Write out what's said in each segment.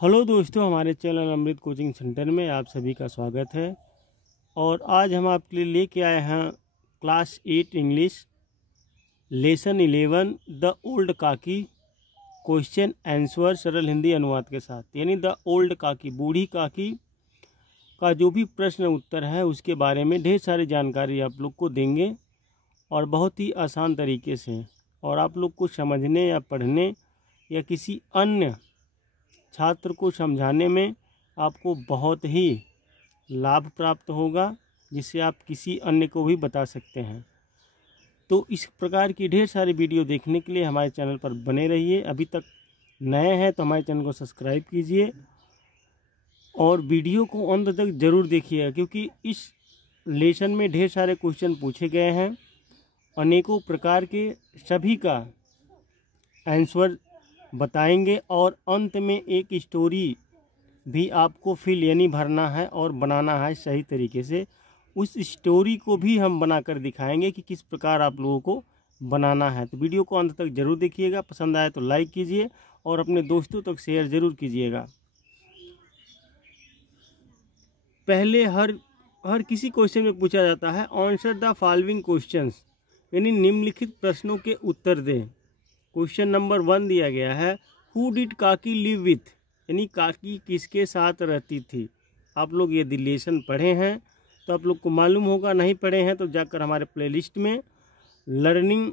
Hello दोस्तों, हमारे channel अमृत coaching centre में आप सभी का स्वागत है। और आज हम आपके लिए लेके आए हैं class 8 English lesson 11 the old काकी क्वेश्चन आंसर सरल हिंदी अनुवाद के साथ। यानी द ओल्ड काकी, बूढ़ी काकी का जो भी प्रश्न उत्तर है उसके बारे में ढेर सारी जानकारी आप लोग को देंगे और बहुत ही आसान तरीके से। और आप लोग को समझने या पढ़ने या किसी अन्य छात्र को समझाने में आपको बहुत ही लाभ प्राप्त होगा, जिससे आप किसी अन्य को भी बता सकते हैं। तो इस प्रकार की ढेर सारी वीडियो देखने के लिए हमारे चैनल पर बने रहिए। अभी तक नए हैं तो हमारे चैनल को सब्सक्राइब कीजिए और वीडियो को अंत तक ज़रूर देखिएगा, क्योंकि इस लेसन में ढेर सारे क्वेश्चन पूछे गए हैं अनेकों प्रकार के, सभी का आंसर बताएंगे। और अंत में एक स्टोरी भी आपको फिल यानी भरना है और बनाना है सही तरीके से। उस स्टोरी को भी हम बनाकर दिखाएंगे कि किस प्रकार आप लोगों को बनाना है। तो वीडियो को अंत तक ज़रूर देखिएगा। पसंद आए तो लाइक कीजिए और अपने दोस्तों तक शेयर ज़रूर कीजिएगा। पहले हर किसी क्वेश्चन में पूछा जाता है आंसर द फॉलोइंग क्वेश्चंस, यानी निम्नलिखित प्रश्नों के उत्तर दें। क्वेश्चन नंबर 1 दिया गया है हु डिड काकी लिव विथ, यानी काकी किसके साथ रहती थी। आप लोग यदि लेसन पढ़े हैं तो आप लोग को मालूम होगा, नहीं पढ़े हैं तो जाकर हमारे प्लेलिस्ट में लर्निंग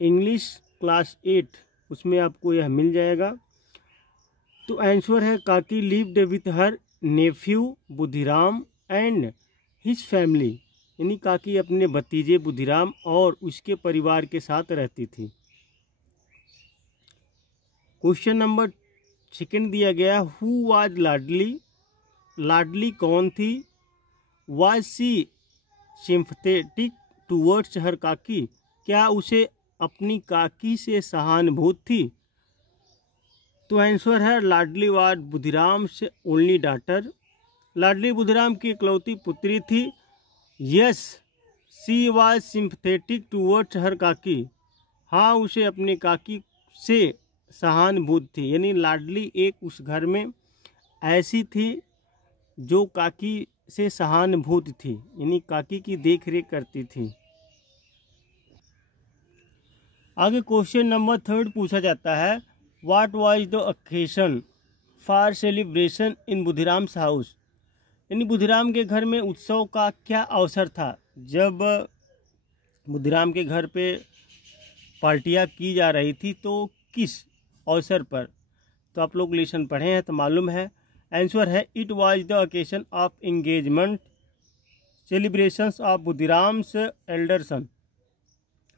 इंग्लिश क्लास 8 उसमें आपको यह मिल जाएगा। तो आंसर है Kaki lived with her nephew Budhiram and his family, यानी काकी अपने भतीजे बुधिराम और उसके परिवार के साथ रहती थी। क्वेश्चन नंबर 2 दिया गया हु वाज लाडली, लाडली कौन थी। Was she sympathetic towards her Kaki, क्या उसे अपनी काकी से सहानुभूति थी। तो आंसर है लाडली वाज बुधिराम से ओनली डॉटर, लाडली बुधिराम की इकलौती पुत्री थी। Yes she was sympathetic towards her काकी, हाँ उसे अपनी काकी से सहानुभूति थी। यानी लाडली एक उस घर में ऐसी थी जो काकी से सहानुभूति थी, यानी काकी की देख रेख करती थी। आगे क्वेश्चन नंबर 3 पूछा जाता है what was the occasion for celebration in Budhiram's house, यानी बुधिराम के घर में उत्सव का क्या अवसर था। जब बुधिराम के घर पे पार्टियां की जा रही थी तो किस अवसर पर। तो आप लोग लेसन पढ़े हैं तो मालूम है। आंसर है it was the occasion of engagement celebrations of Budhiram's elder son,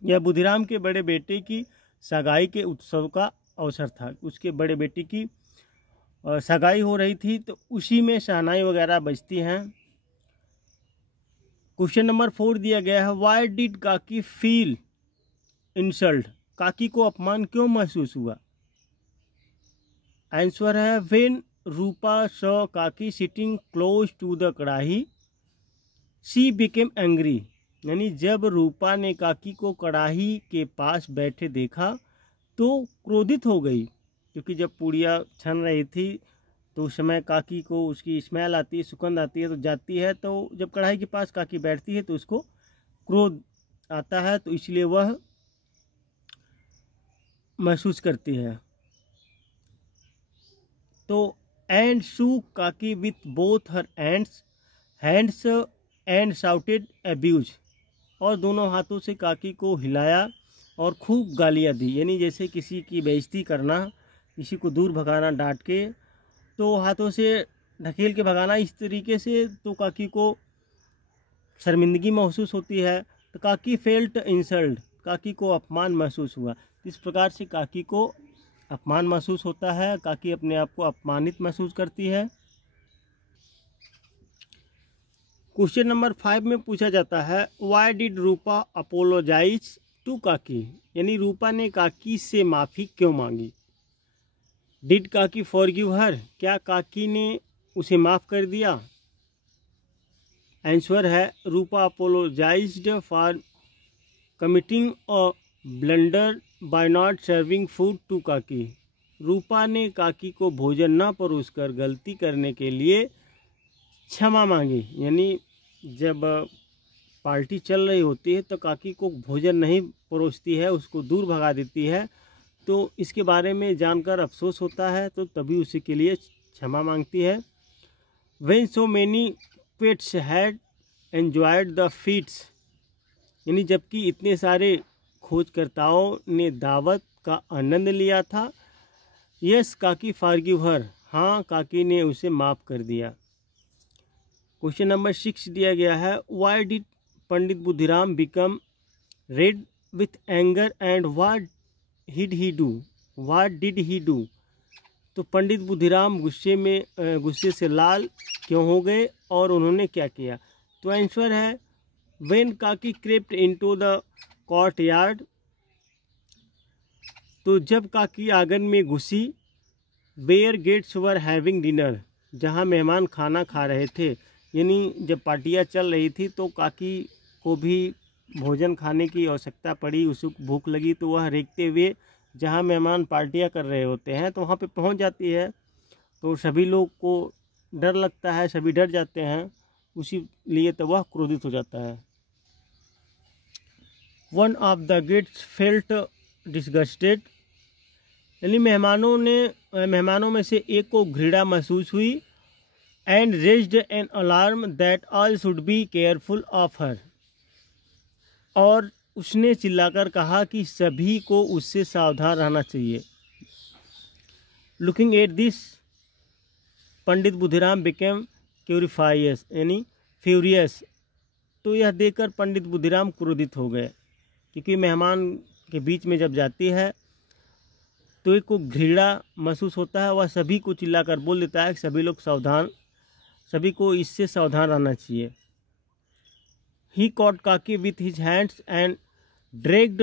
यह बुधिराम के बड़े बेटे की सगाई के उत्सव का अवसर था। उसके बड़े बेटे की सगाई हो रही थी तो उसी में शहनाई वगैरह बजती हैं। क्वेश्चन नंबर 4 दिया गया है व्हाई डिड काकी फील इंसल्ट, काकी को अपमान क्यों महसूस हुआ। आंसर है व्हेन रूपा सॉ काकी सिटिंग क्लोज टू द कड़ाही शी बिकेम एंग्री, यानी जब रूपा ने काकी को कड़ाही के पास बैठे देखा तो क्रोधित हो गई। क्योंकि जब पूड़ियाँ छन रही थी तो उस समय काकी को उसकी स्मेल आती है, सुगंध आती है तो जाती है, तो जब कढ़ाई के पास काकी बैठती है तो उसको क्रोध आता है, तो इसलिए वह महसूस करती है। तो एंड शू काकी with both her hands and shouted abuse, और दोनों हाथों से काकी को हिलाया और खूब गालियाँ दी। यानी जैसे किसी की बेइज्जती करना, किसी को दूर भगाना डांट के, तो हाथों से ढकेल के भगाना इस तरीके से, तो काकी को शर्मिंदगी महसूस होती है। तो काकी फेल्ट इंसल्ट, काकी को अपमान महसूस हुआ। इस प्रकार से काकी को अपमान महसूस होता है, काकी अपने आप को अपमानित महसूस करती है। क्वेश्चन नंबर 5 में पूछा जाता है why did Rupa apologise to Kaki, यानी रूपा ने काकी से माफ़ी क्यों मांगी। डिड काकी फॉरगिव हर, क्या काकी ने उसे माफ़ कर दिया। आंसर है Rupa apologised for committing a blunder by not serving food to Kaki, Rupa ने काकी को भोजन न परोसकर गलती करने के लिए क्षमा मांगी। यानी जब पार्टी चल रही होती है तो काकी को भोजन नहीं परोसती है, उसको दूर भगा देती है, तो इसके बारे में जानकर अफसोस होता है, तो तभी उसी के लिए क्षमा मांगती है। When so many pets had enjoyed the feats, यानी जबकि इतने सारे खोजकर्ताओं ने दावत का आनंद लिया था। यस काकी फॉरगिव हर, हाँ काकी ने उसे माफ़ कर दिया। क्वेश्चन नंबर 6 दिया गया है, why did Pandit Buddhiram become red with anger and what did he do. तो पंडित बुद्धिराम गुस्से से लाल क्यों हो गए और उन्होंने क्या किया। तो आंसर है, व्हेन काकी क्रेप्ट इनटू द कोर्टयार्ड, तो जब काकी आंगन में घुसी, where guests were having dinner, जहां मेहमान खाना खा रहे थे। यानी जब पार्टियां चल रही थी तो काकी को भी भोजन खाने की आवश्यकता पड़ी, उसको भूख लगी, तो वह रेंगते हुए जहां मेहमान पार्टियां कर रहे होते हैं तो वहां पे पहुंच जाती है। तो सभी लोग को डर लगता है, सभी डर जाते हैं, उसी लिए तो वह क्रोधित हो जाता है। One of the gates felt disgusted, यानी मेहमानों में से एक को घृणा महसूस हुई। And raised an alarm that all should be careful of her, और उसने चिल्लाकर कहा कि सभी को उससे सावधान रहना चाहिए। Looking at this Pandit Buddhiram became क्यूरिफाइयस, यानी फ्यूरियस, तो यह देखकर पंडित बुद्धिराम क्रोधित हो गए, क्योंकि मेहमान के बीच में जब जाती है तो एक को घृणा महसूस होता है, वह सभी को चिल्लाकर बोल देता है कि सभी को इससे सावधान रहना चाहिए। ही कॉट काकी with his hands and dragged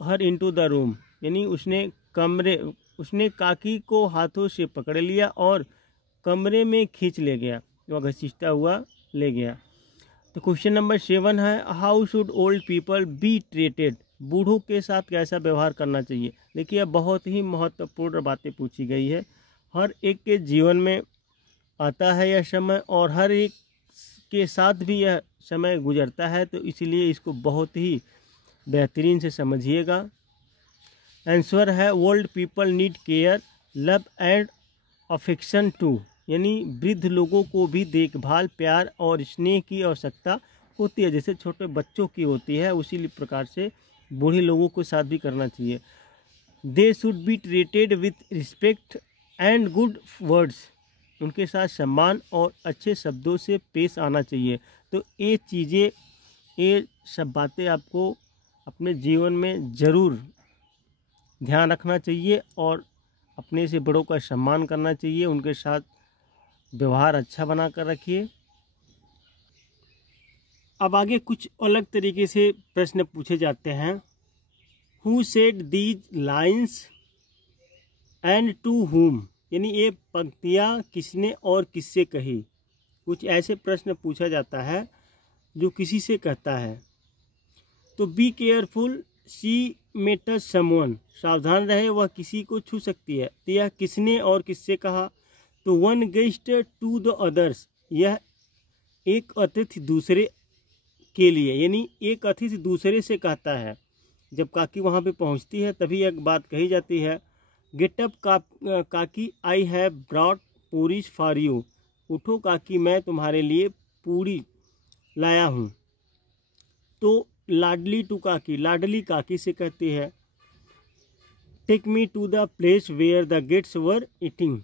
her into the room, यानी उसने काकी को हाथों से पकड़ लिया और कमरे में खींच ले गया, वह घसीटता हुआ ले गया। तो क्वेश्चन नंबर 7 है, how should old people be treated, बूढ़ों के साथ कैसा व्यवहार करना चाहिए। देखिए यह बहुत ही महत्वपूर्ण बातें पूछी गई है। हर एक के जीवन में आता है यह समय और हर एक के साथ भी यह समय गुजरता है, तो इसलिए इसको बहुत ही बेहतरीन से समझिएगा। आंसर है, old people need care love and affection too, यानी वृद्ध लोगों को भी देखभाल, प्यार और स्नेह की आवश्यकता होती है, जैसे छोटे बच्चों की होती है, उसी प्रकार से बूढ़े लोगों के साथ भी करना चाहिए। They should be treated with respect and good words, उनके साथ सम्मान और अच्छे शब्दों से पेश आना चाहिए। तो ये सब बातें आपको अपने जीवन में ज़रूर ध्यान रखना चाहिए और अपने से बड़ों का सम्मान करना चाहिए, उनके साथ व्यवहार अच्छा बना कर रखिए। अब आगे कुछ अलग तरीके से प्रश्न पूछे जाते हैं। Who said these lines and to whom, यानी ये पंक्तियाँ किसने और किससे कही। कुछ ऐसे प्रश्न पूछा जाता है जो किसी से कहता है। तो be careful she may touch someone, सावधान रहे वह किसी को छू सकती है। तो यह किसने और किससे कहा। तो one guest to the others, यह एक अतिथि दूसरे के लिए, यानी एक अतिथि दूसरे से कहता है। जब काकी वहाँ पे पहुँचती है तभी एक बात कही जाती है, गेट अप काकी I have brought puris for you, उठो काकी मैं तुम्हारे लिए पूरी लाया हूँ। तो लाडली टू काकी, लाडली काकी से कहती है। Take me to the place where the guests were eating,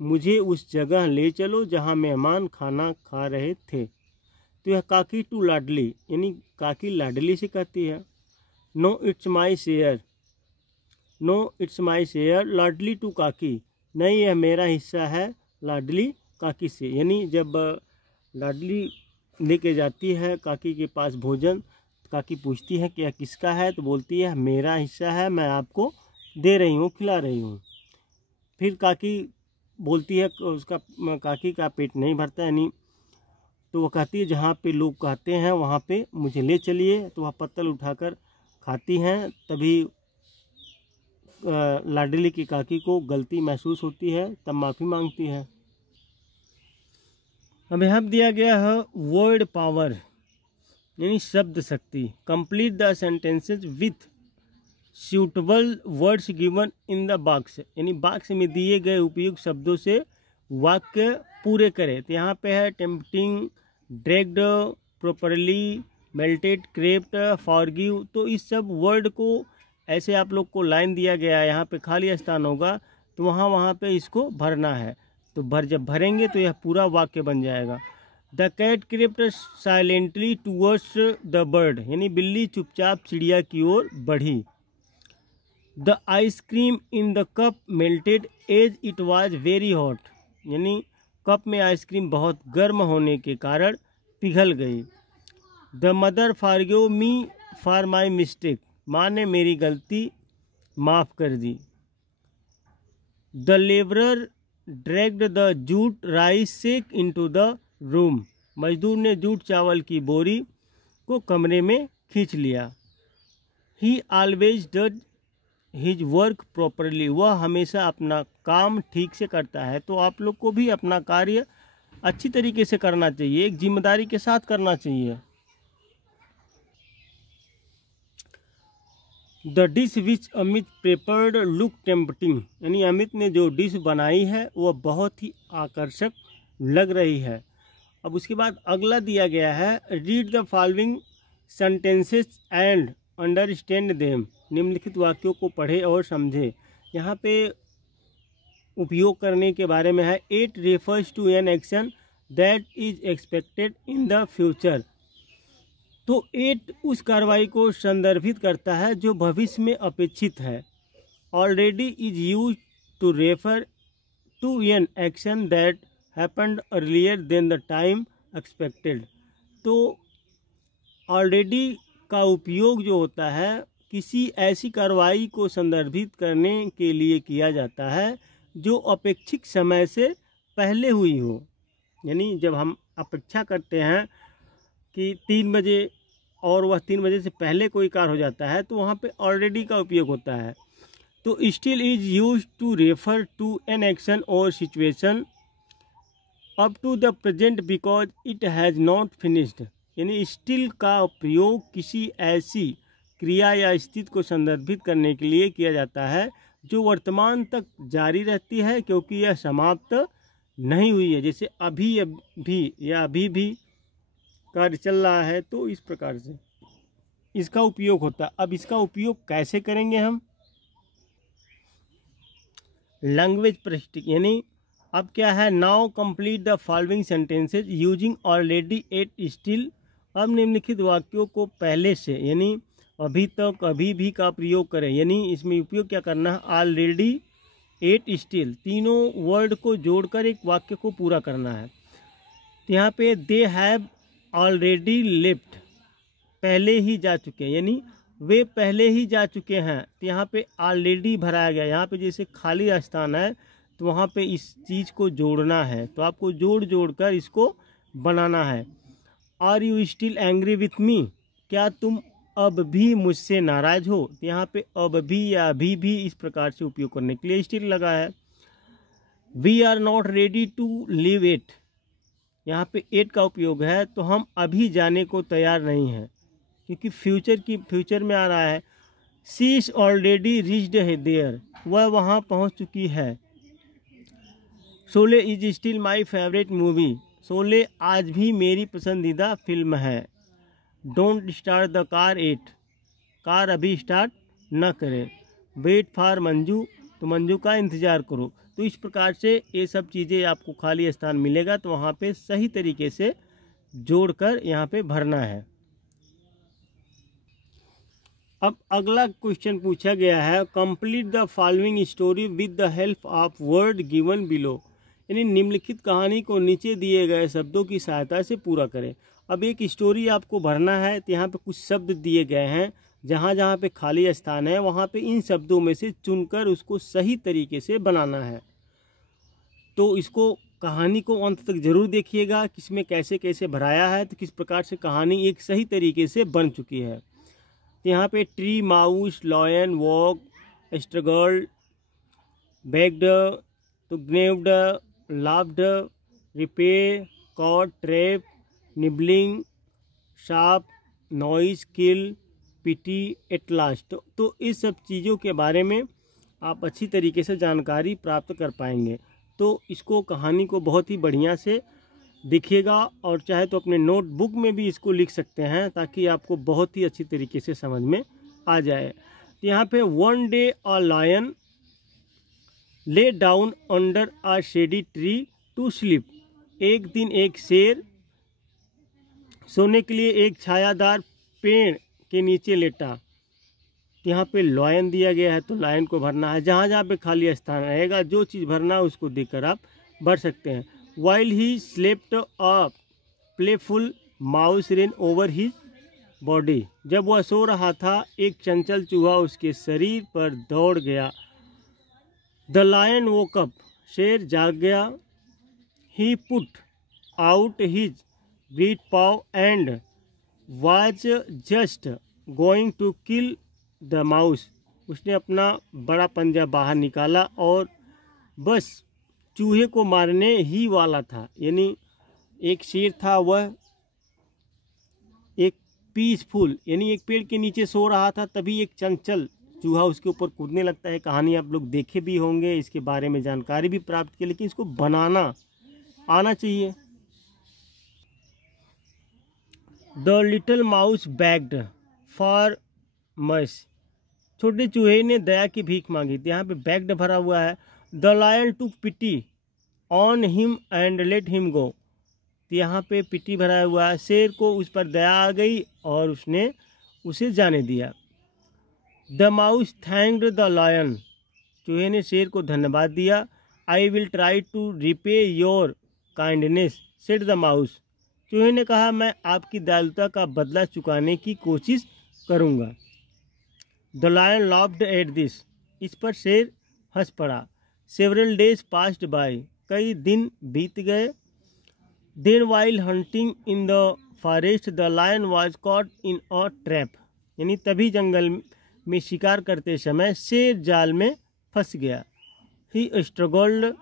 मुझे उस जगह ले चलो जहाँ मेहमान खाना खा रहे थे। तो यह काकी टू लाडली, यानी काकी लाडली से कहती है। No it's my share, no it's my share Ladli to Kaki, नहीं यह मेरा हिस्सा है लाडली काकी से। यानी जब लाडली लेके जाती है काकी के पास भोजन, काकी पूछती है कि यह किसका है, तो बोलती है मेरा हिस्सा है, मैं आपको दे रही हूँ, खिला रही हूँ। फिर काकी बोलती है उसका काकी का पेट नहीं भरता, यानी तो वह कहती है जहाँ पे लोग कहते हैं वहाँ पे मुझे ले चलिए। तो वह पत्तल उठाकर खाती हैं, तभी लाडली की काकी को गलती महसूस होती है, तब माफ़ी मांगती है। अब यहाँ दिया गया है वर्ड पावर यानी शब्द शक्ति। Complete the sentences with suitable words given in the box, यानी बॉक्स में दिए गए उपयुक्त शब्दों से वाक्य पूरे करें। तो यहाँ पे है tempting, dragged, properly, melted, crept, forgive. तो इस सब वर्ड को ऐसे आप लोग को लाइन दिया गया है, यहाँ पे खाली स्थान होगा तो वहाँ पे इसको भरना है। तो जब भरेंगे तो यह पूरा वाक्य बन जाएगा। The cat crept silently towards the bird, यानी बिल्ली चुपचाप चिड़िया की ओर बढ़ी। The ice cream in the cup melted as it was very hot, यानी कप में आइसक्रीम बहुत गर्म होने के कारण पिघल गई। The mother forgive me for my mistake, माँ ने मेरी गलती माफ़ कर दी। The labourer dragged the jute rice sack into the room, मजदूर ने जूट चावल की बोरी को कमरे में खींच लिया। ही always does his work properly, वह हमेशा अपना काम ठीक से करता है। तो आप लोग को भी अपना कार्य अच्छी तरीके से करना चाहिए, एक जिम्मेदारी के साथ करना चाहिए। The dish which Amit prepared look tempting, यानी अमित ने जो डिश बनाई है वह बहुत ही आकर्षक लग रही है। अब उसके बाद अगला दिया गया है read the following sentences and understand them, निम्नलिखित वाक्यों को पढ़े और समझे। यहाँ पे उपयोग करने के बारे में है। It refers to an action that is expected in the future, तो इट उस कार्रवाई को संदर्भित करता है जो भविष्य में अपेक्षित है। Already is use to refer to an action that happened earlier than the time expected, तो ऑलरेडी का उपयोग जो होता है किसी ऐसी कार्रवाई को संदर्भित करने के लिए किया जाता है जो अपेक्षित समय से पहले हुई हो। यानी जब हम अपेक्षा करते हैं कि 3 बजे और वह 3 बजे से पहले कोई कार्य हो जाता है तो वहाँ पे ऑलरेडी का उपयोग होता है। तो still is use to refer to an action और situation up to the present because it has not finished, यानी स्टिल का प्रयोग किसी ऐसी क्रिया या स्थिति को संदर्भित करने के लिए किया जाता है जो वर्तमान तक जारी रहती है क्योंकि यह समाप्त नहीं हुई है। जैसे अभी भी या अभी भी कार्य चल रहा है, तो इस प्रकार से इसका उपयोग होता है। अब इसका उपयोग कैसे करेंगे हम? लैंग्वेज प्रैक्टिस, यानी अब क्या है, now complete the following sentences using already yet still. अब निम्नलिखित वाक्यों को पहले से यानी अभी तक, अभी भी का प्रयोग करें। यानी इसमें उपयोग क्या करना है, ऑलरेडी, एट, स्टिल, तीनों वर्ड को जोड़कर एक वाक्य को पूरा करना है। तो यहाँ पे दे हैव ऑलरेडी लेफ्ट, पहले ही जा चुके हैं, यानी वे पहले ही जा चुके हैं। तो यहाँ पे ऑलरेडी भराया गया। यहाँ पे जैसे खाली स्थान है तो वहाँ पे इस चीज़ को जोड़ना है, तो आपको जोड़ कर इसको बनाना है। Are you still angry with me, क्या तुम अब भी मुझसे नाराज हो। तो यहाँ पे अब भी या अभी भी इस प्रकार से उपयोग करने के लिए स्टिल लगा है। We are not ready to leave it, यहाँ पे एट का उपयोग है, तो हम अभी जाने को तैयार नहीं हैं क्योंकि फ्यूचर में आ रहा है। She is already reached there, वह वहाँ पहुँच चुकी है। Sholay is still my favourite movie, Sholay आज भी मेरी पसंदीदा फिल्म है। Don't start the car yet, car अभी स्टार्ट न करें। वेट फॉर मंजू, तो मंजू का इंतज़ार करो। तो इस प्रकार से ये सब चीज़ें आपको खाली स्थान मिलेगा तो वहाँ पे सही तरीके से जोड़कर यहाँ पे भरना है। अब अगला क्वेश्चन पूछा गया है, complete the following story with the help of word given below, यानी निम्नलिखित कहानी को नीचे दिए गए शब्दों की सहायता से पूरा करें। अब एक स्टोरी आपको भरना है तो यहाँ पे कुछ शब्द दिए गए हैं, जहाँ जहाँ पे खाली स्थान है वहाँ पे इन शब्दों में से चुनकर उसको सही तरीके से बनाना है। तो इसको कहानी को अंत तक जरूर देखिएगा किसमें कैसे कैसे भराया है, तो किस प्रकार से कहानी एक सही तरीके से बन चुकी है। तो यहाँ पे tree, mouse, lion, walk, struggled, begged, to gnawed, laughed, repay, caught, trap, nibbling, sharp, noise, kill, pity, at last। तो इस सब चीज़ों के बारे में आप अच्छी तरीके से जानकारी प्राप्त कर पाएंगे। तो इसको कहानी को बहुत ही बढ़िया से दिखेगा, और चाहे तो अपने नोटबुक में भी इसको लिख सकते हैं ताकि आपको बहुत ही अच्छी तरीके से समझ में आ जाए। यहाँ पे one day a lion lay down under a shady tree to sleep. एक दिन एक शेर सोने के लिए एक छायादार पेड़ के नीचे लेटा। यहाँ पे लायन दिया गया है तो लायन को भरना है। जहाँ जहाँ पे खाली स्थान रहेगा जो चीज़ भरना है उसको देकर आप भर सकते हैं। While he slept a playful mouse rain over his body. जब वह सो रहा था एक चंचल चूहा उसके शरीर पर दौड़ गया। The lion woke up. शेर जाग गया। He put out his great paw and was just going to kill the mouse. उसने अपना बड़ा पंजा बाहर निकाला और बस चूहे को मारने ही वाला था। यानी एक शेर था, वह एक पीसफुल यानी एक पेड़ के नीचे सो रहा था, तभी एक चंचल चूहा उसके ऊपर कूदने लगता है। कहानी आप लोग देखे भी होंगे, इसके बारे में जानकारी भी प्राप्त की, लेकिन इसको बनाना आना चाहिए। The little mouse bagged for mercy. छोटे चूहे ने दया की भीख मांगी थी। यहाँ पे बेग्ड भरा हुआ है। The lion took pity on him and let him go. तो यहाँ पे पिटी भरा हुआ है। शेर को उस पर दया आ गई और उसने उसे जाने दिया। The mouse thanked the lion. चूहे ने शेर को धन्यवाद दिया। I will try to repay your kindness said the mouse. चूहे ने कहा मैं आपकी दयालुता का बदला चुकाने की कोशिश करूँगा। The lion laughed at this. इस पर शेर हंस पड़ा। Several days passed by. कई दिन बीत गए। Then while hunting in the forest the lion was caught in a trap. यानी तभी जंगल में शिकार करते समय शेर जाल में फंस गया। He struggled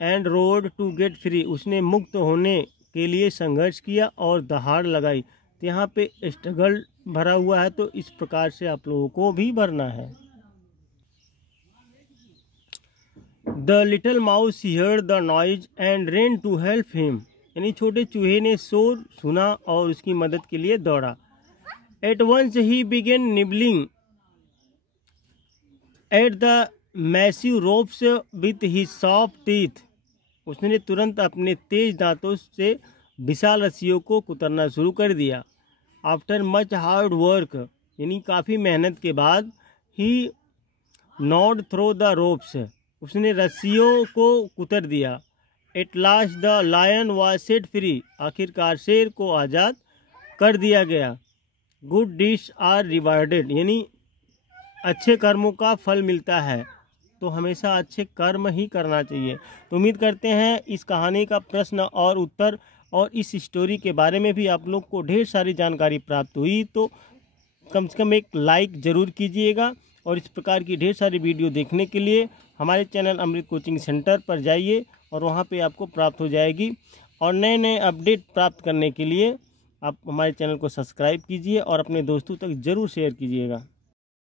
and roared to get free. उसने मुक्त होने के लिए संघर्ष किया और दहाड़ लगाई। तो यहाँ पे स्ट्रगल भरा हुआ है, तो इस प्रकार से आप लोगों को भी भरना है। The little mouse heard the noise and ran to help him. यानी छोटे चूहे ने शोर सुना और उसकी मदद के लिए दौड़ा। At once he began nibbling at the massive ropes with his sharp teeth. उसने तुरंत अपने तेज दांतों से विशाल रस्सियों को कुतरना शुरू कर दिया। आफ्टर मच हार्ड वर्क यानी काफ़ी मेहनत के बाद ही नॉड थ्रो द रोप्स। उसने रस्सियों को कुतर दिया। At last the lion was set free. आखिरकार शेर को आज़ाद कर दिया गया। Good deeds are rewarded. यानी अच्छे कर्मों का फल मिलता है, तो हमेशा अच्छे कर्म ही करना चाहिए। तो उम्मीद करते हैं इस कहानी का प्रश्न और उत्तर और इस स्टोरी के बारे में भी आप लोग को ढेर सारी जानकारी प्राप्त हुई। तो कम से कम एक लाइक ज़रूर कीजिएगा, और इस प्रकार की ढेर सारी वीडियो देखने के लिए हमारे चैनल अमृत कोचिंग सेंटर पर जाइए और वहाँ पे आपको प्राप्त हो जाएगी। और नए नए अपडेट प्राप्त करने के लिए आप हमारे चैनल को सब्सक्राइब कीजिए और अपने दोस्तों तक ज़रूर शेयर कीजिएगा।